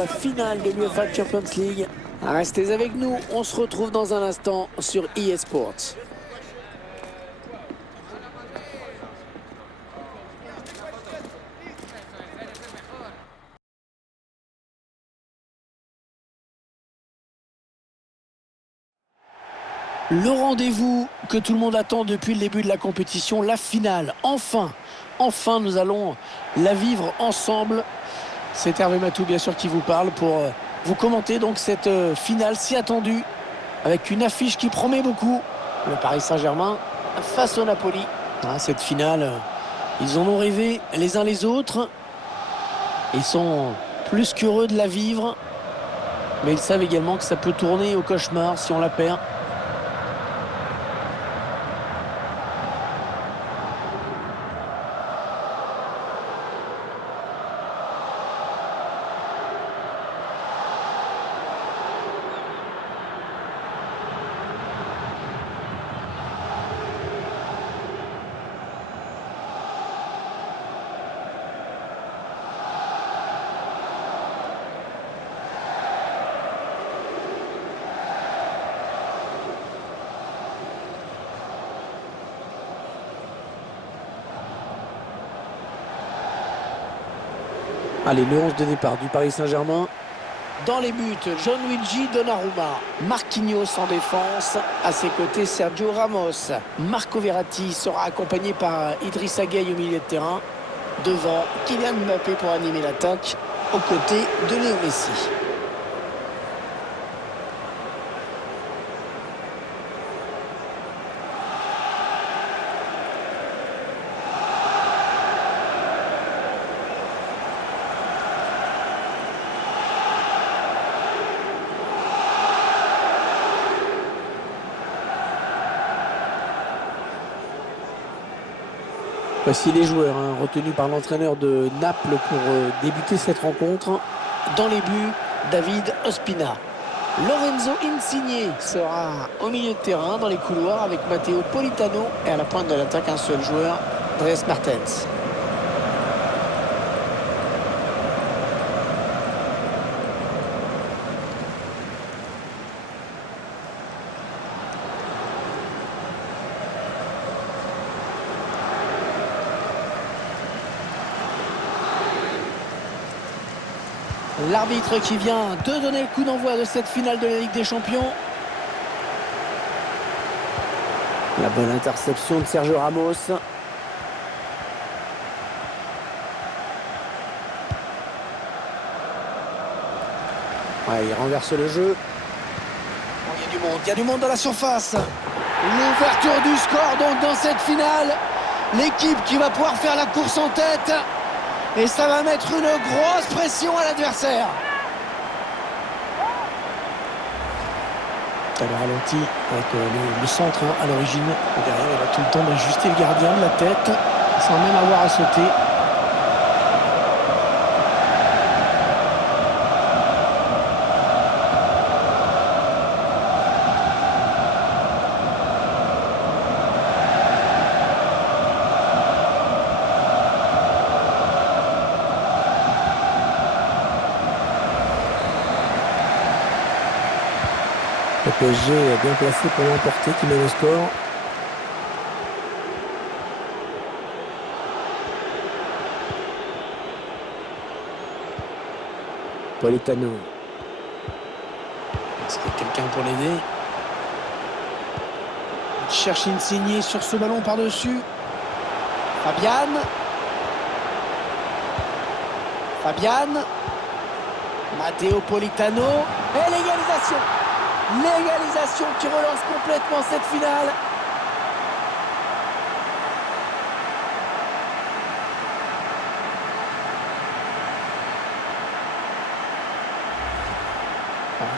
la finale de l'UEFA Champions League. Restez avec nous, on se retrouve dans un instant sur EA Sports. Le rendez-vous que tout le monde attend depuis le début de la compétition, la finale. Enfin, nous allons la vivre ensemble. C'est Hervé Matou, bien sûr, qui vous parle pour vous commenter donc cette finale si attendue avec une affiche qui promet beaucoup. Le Paris Saint-Germain face au Napoli. Cette finale, ils en ont rêvé les uns les autres. Ils sont plus qu'heureux de la vivre. Mais ils savent également que ça peut tourner au cauchemar si on la perd. Allez, le 11 de départ du Paris Saint-Germain. Dans les buts, Gianluigi Donnarumma. Marquinhos en défense. À ses côtés, Sergio Ramos. Marco Verratti sera accompagné par Idrissa Gueye au milieu de terrain. Devant, Kylian Mbappé pour animer l'attaque. Aux côtés de Léo Messi. Voici les joueurs retenus par l'entraîneur de Naples pour débuter cette rencontre. Dans les buts, David Ospina. Lorenzo Insigne sera au milieu de terrain dans les couloirs avec Matteo Politano. Et à la pointe de l'attaque, un seul joueur, Dries Mertens. L'arbitre qui vient de donner le coup d'envoi de cette finale de la Ligue des Champions. La bonne interception de Sergio Ramos. Ouais, il renverse le jeu. Oh, il y a du monde dans la surface. L'ouverture du score donc dans cette finale. L'équipe qui va pouvoir faire la course en tête. Et ça va mettre une grosse pression à l'adversaire. À le ralenti avec le centre à l'origine. Derrière, il a tout le temps d'ajuster le gardien de la tête sans même avoir à sauter. Le PSG est bien placé pour l'emporter, qui met le score. Politano. Est-ce qu'il y a quelqu'un pour l'aider? Il cherche Insigne sur ce ballon par-dessus. Fabian. Matteo Politano. Et l'égalisation. L'égalisation qui relance complètement cette finale.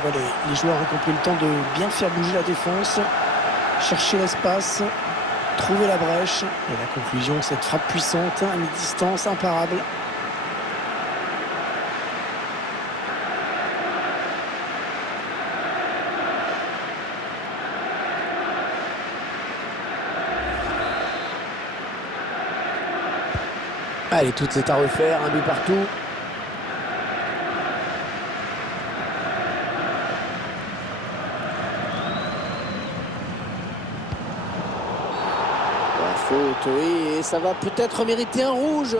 Voilà, les joueurs ont compris le temps de bien faire bouger la défense, chercher l'espace, trouver la brèche. Et la conclusion, cette frappe puissante à mi-distance, imparable. Allez, tout est à refaire, un but partout. Faute, oui, et ça va peut-être mériter un rouge.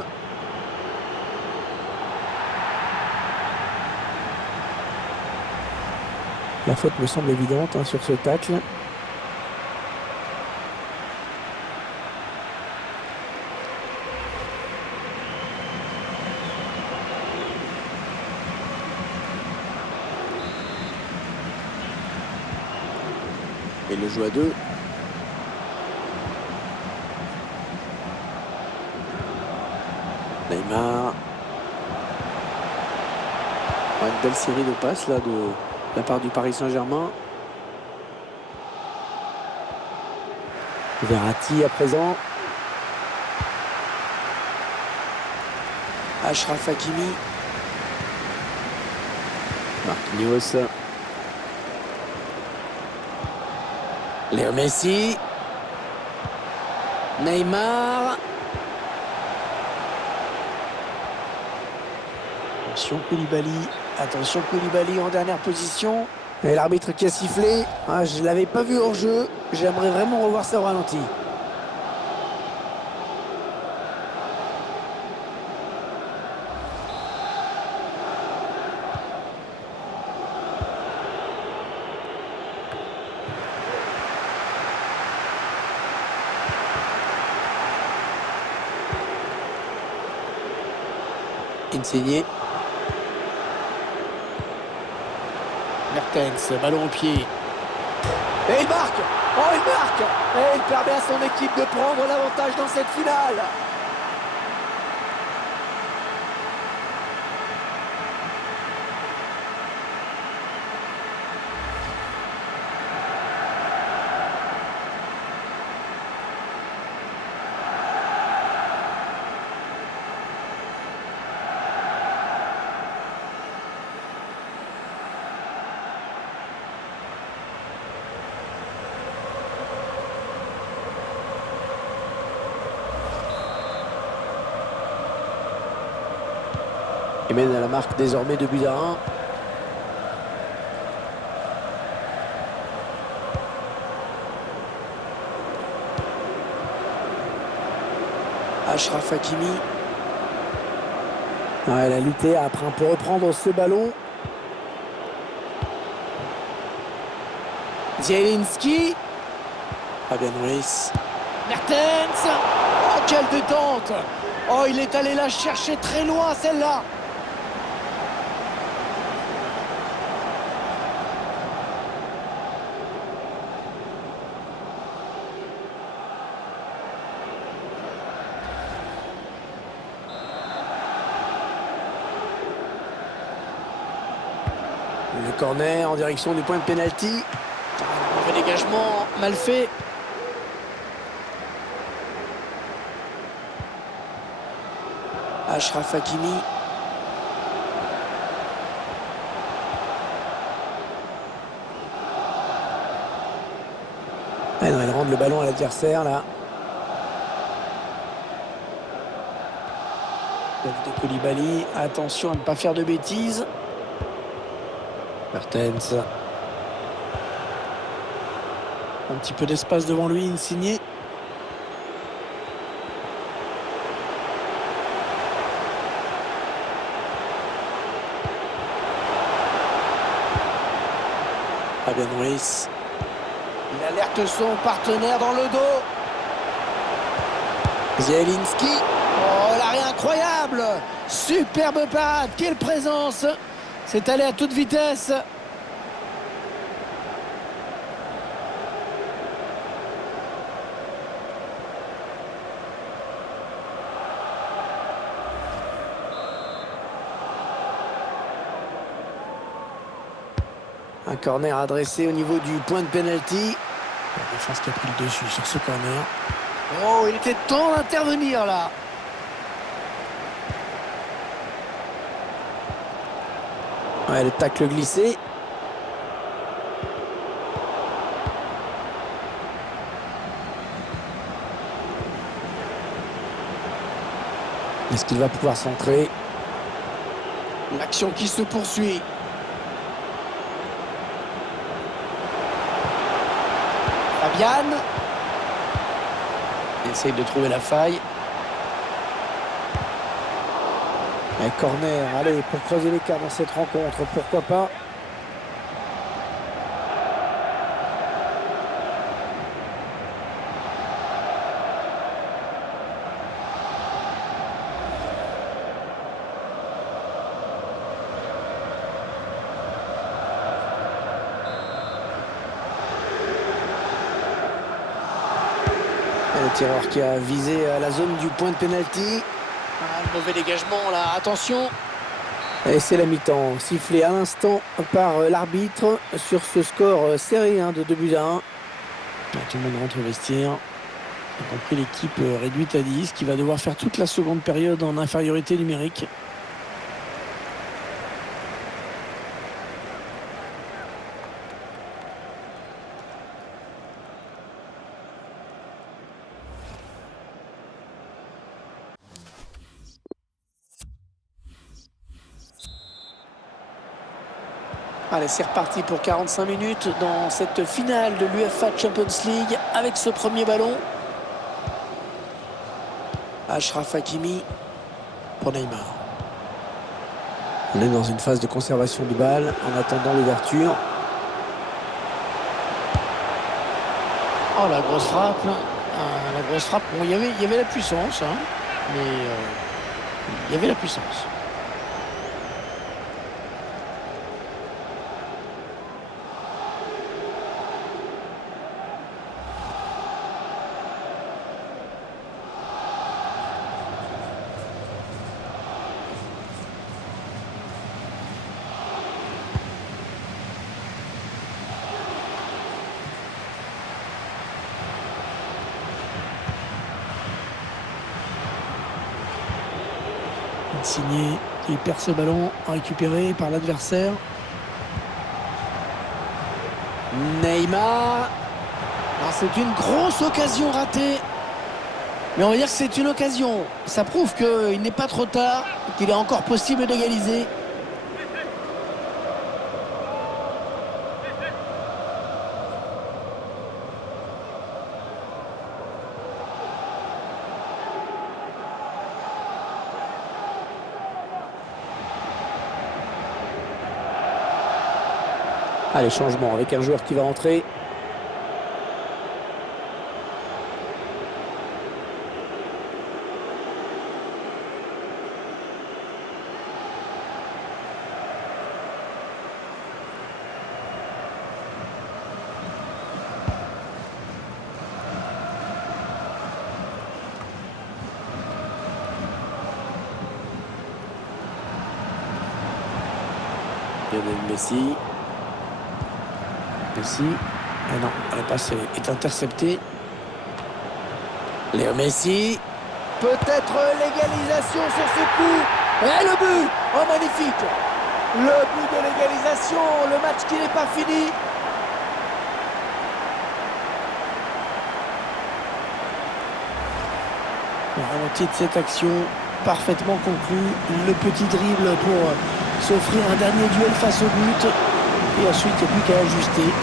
La faute me semble évidente sur ce tacle. Et le joue à 2. Neymar. Une belle série de passes là de la part du Paris Saint-Germain. Verratti à présent. Achraf Hakimi. Marquinhos. Léo Messi. Neymar. Attention Koulibaly en dernière position. Et l'arbitre qui a sifflé. Ah, je ne l'avais pas vu hors jeu. J'aimerais vraiment revoir ça au ralenti. Insigné. Mertens, ballon au pied. Et il marque. Oh, il marque. Et il permet à son équipe de prendre l'avantage dans cette finale. Il mène à la marque désormais 2-1. Achraf Hakimi. Ouais, elle a lutté après pour reprendre ce ballon. Zielinski. Fabian Ruiz. Mertens. Oh, quelle détente. Oh, il est allé la chercher très loin, celle-là. Le corner en direction du point de pénalty. Mauvais dégagement, mal fait. Achraf Hakimi. Ah non, elle rend le ballon à l'adversaire là. De Koulibaly. Attention à ne pas faire de bêtises. Mertens. Un petit peu d'espace devant lui, Insigné. Fabian Ruiz. Il alerte son partenaire dans le dos. Zielinski. Oh, l'arrêt incroyable. Superbe parade. Quelle présence. C'est allé à toute vitesse. Un corner adressé au niveau du point de pénalty. La défense qui a pris le dessus sur ce corner. Oh, il était temps d'intervenir là. Ouais, le tacle glissé. Est-ce qu'il va pouvoir centrer? L'action qui se poursuit. Fabian. Il essaye de trouver la faille. Un corner, allez, pour creuser l'écart dans cette rencontre, pourquoi pas. Le tireur qui a visé la zone du point de pénalty. Ah, le mauvais dégagement là, attention. Et c'est la mi-temps, sifflé à l'instant par l'arbitre sur ce score serré de 2-1. Tout le monde rentre au vestiaire, y compris l'équipe réduite à 10 qui va devoir faire toute la seconde période en infériorité numérique. Allez, c'est reparti pour 45 minutes dans cette finale de l'UEFA Champions League avec ce premier ballon. Achraf Hakimi pour Neymar. On est dans une phase de conservation du bal en attendant l'ouverture. Oh, la grosse frappe là. Ah, la grosse frappe. Bon, il y avait la puissance, mais il y avait la puissance. Signé qui perd ce ballon récupéré par l'adversaire. Neymar. C'est une grosse occasion ratée. Mais on va dire que c'est une occasion. Ça prouve qu'il n'est pas trop tard, qu'il est encore possible d'égaliser. Allez, changement avec un joueur qui va entrer. Lionel Messi. Messi. Ah non, la passe est interceptée. Léo Messi. Peut-être l'égalisation sur ce coup. Et le but. Oh, magnifique. Le but de l'égalisation. Le match qui n'est pas fini. Le ralenti de cette action parfaitement conclue. Le petit dribble pour s'offrir un dernier duel face au but. Et ensuite, il n'y a plus qu'à ajuster.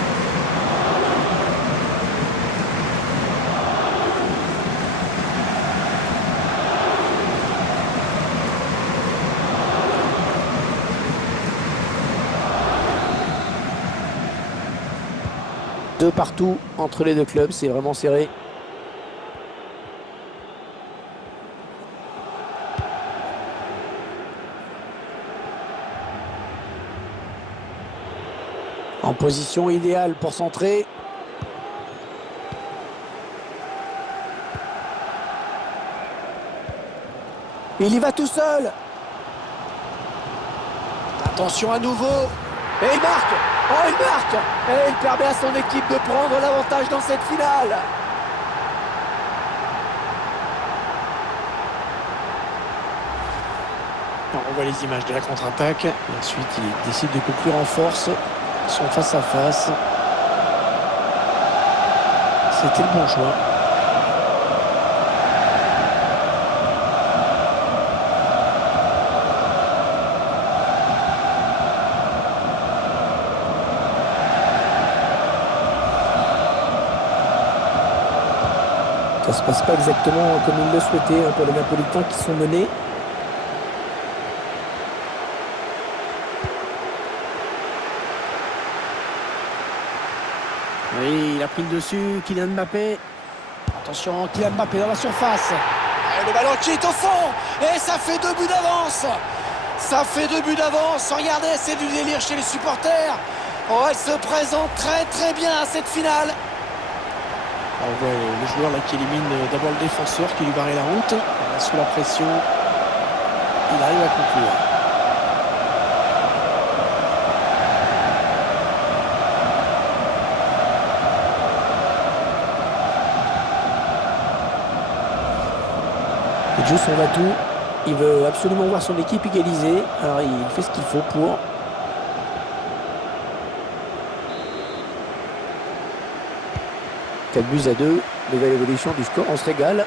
Deux partout entre les deux clubs, c'est vraiment serré. En position idéale pour centrer. Il y va tout seul. Attention à nouveau. Et il marque. Oh, il marque. Et il permet à son équipe de prendre l'avantage dans cette finale. On revoit les images de la contre-attaque. Et ensuite, il décide de conclure en force son face-à-face. C'était le bon choix. Ça se passe pas exactement comme il le souhaitait pour les Napolitains qui sont menés. Oui, il a pris le dessus, Kylian Mbappé. Attention, Kylian Mbappé dans la surface. Et le ballon qui est au fond. Et ça fait 2 buts d'avance. Ça fait 2 buts d'avance. Regardez, c'est du délire chez les supporters. Oh, elle se présente très très bien à cette finale. On voit le joueur là qui élimine d'abord le défenseur qui lui barrait la route. Sous la pression, il arrive à conclure. Il joue son atout. Il veut absolument voir son équipe égaliser. Alors il fait ce qu'il faut pour. 4-2. Nouvelle évolution du score, on se régale.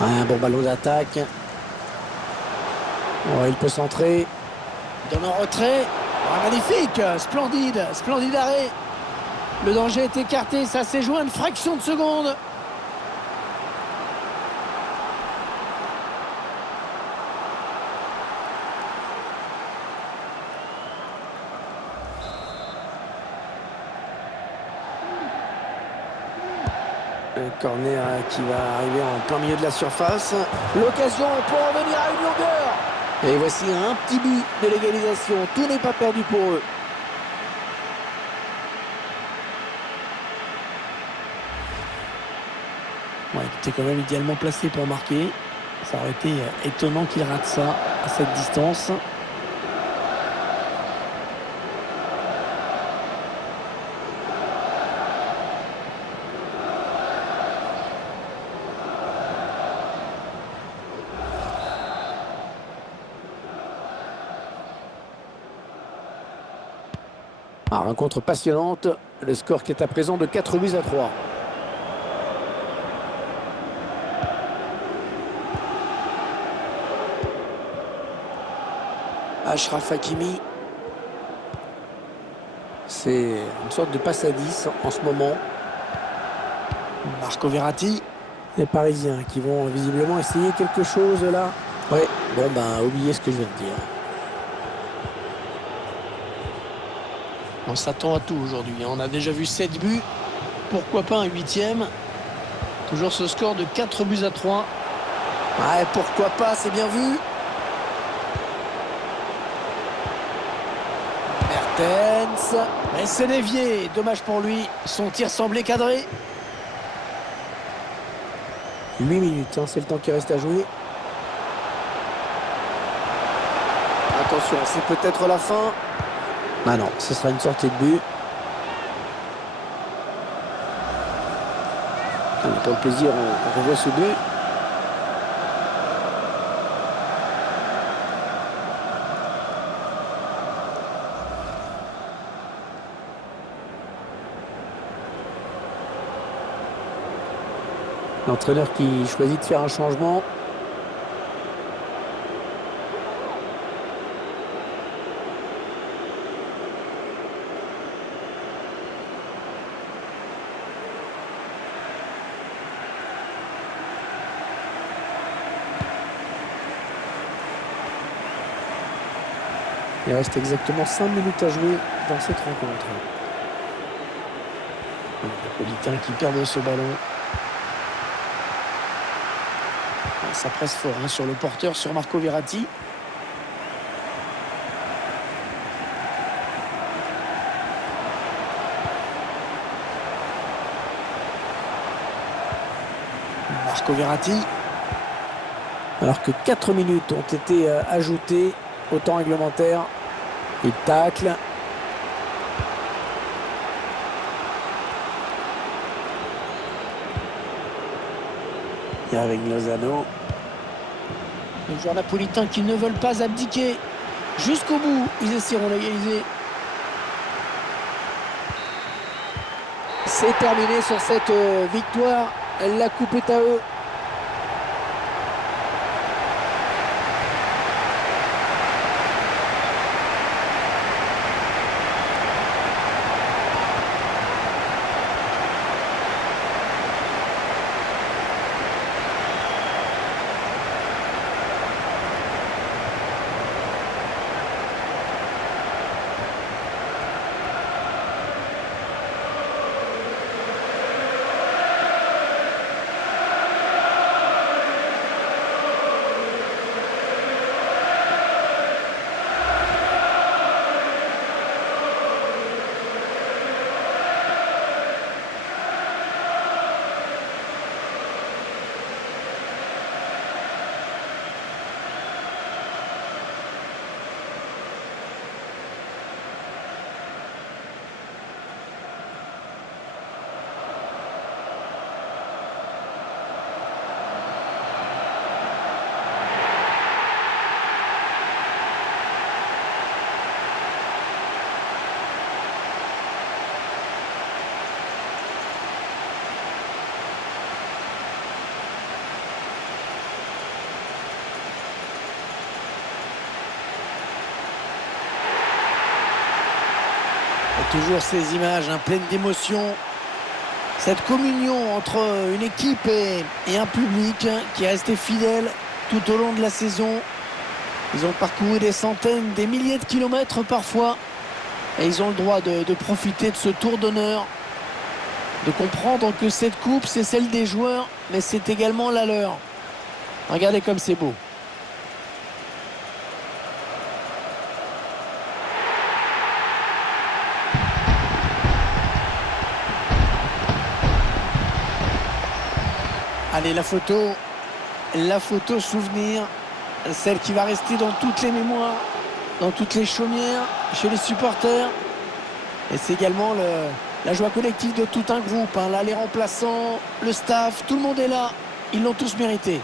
Un bon ballon d'attaque. Ouais, il peut centrer. Il donne en retrait. Ah, magnifique, splendide arrêt. Le danger est écarté, ça s'est joué à une fraction de seconde. Le corner qui va arriver en plein milieu de la surface. L'occasion pour revenir à une longueur. Et voici un petit but de l'égalisation. Tout n'est pas perdu pour eux. Ouais, il était quand même idéalement placé pour marquer. Ça aurait été étonnant qu'il rate ça à cette distance. Rencontre passionnante. Le score qui est à présent de 4-3. Achraf Hakimi. C'est une sorte de passe à 10 en ce moment. Marco Verratti. Les Parisiens qui vont visiblement essayer quelque chose là. Ouais, bon ben oubliez ce que je viens de dire. On s'attend à tout aujourd'hui. On a déjà vu 7 buts. Pourquoi pas un 8e? Toujours ce score de 4-3. Ouais, pourquoi pas, c'est bien vu. Mertens. Mais c'est dévié. Dommage pour lui. Son tir semblait cadré. 8 minutes, c'est le temps qui reste à jouer. Attention, c'est peut-être la fin. Ah non, ce sera une sortie de but. Pour le plaisir, on revoit ce but. L'entraîneur qui choisit de faire un changement. Il reste exactement 5 minutes à jouer dans cette rencontre. Les Napolitains qui perdent ce ballon. Ça presse fort sur le porteur, sur Marco Verratti. Marco Verratti. Alors que 4 minutes ont été ajoutées au temps réglementaire. Il tacle. Et avec Lozano. Les joueurs napolitains qui ne veulent pas abdiquer. Jusqu'au bout, ils essaieront d'égaliser. C'est terminé sur cette victoire. La coupe est à eux. Toujours ces images pleines d'émotion. Cette communion entre une équipe et un public qui est resté fidèle tout au long de la saison. Ils ont parcouru des centaines, des milliers de kilomètres parfois. Et ils ont le droit de profiter de ce tour d'honneur. De comprendre que cette coupe, c'est celle des joueurs, mais c'est également la leur. Regardez comme c'est beau. Allez, la photo souvenir, celle qui va rester dans toutes les mémoires, dans toutes les chaumières, chez les supporters. Et c'est également la joie collective de tout un groupe. Là, les remplaçants, le staff, tout le monde est là. Ils l'ont tous mérité.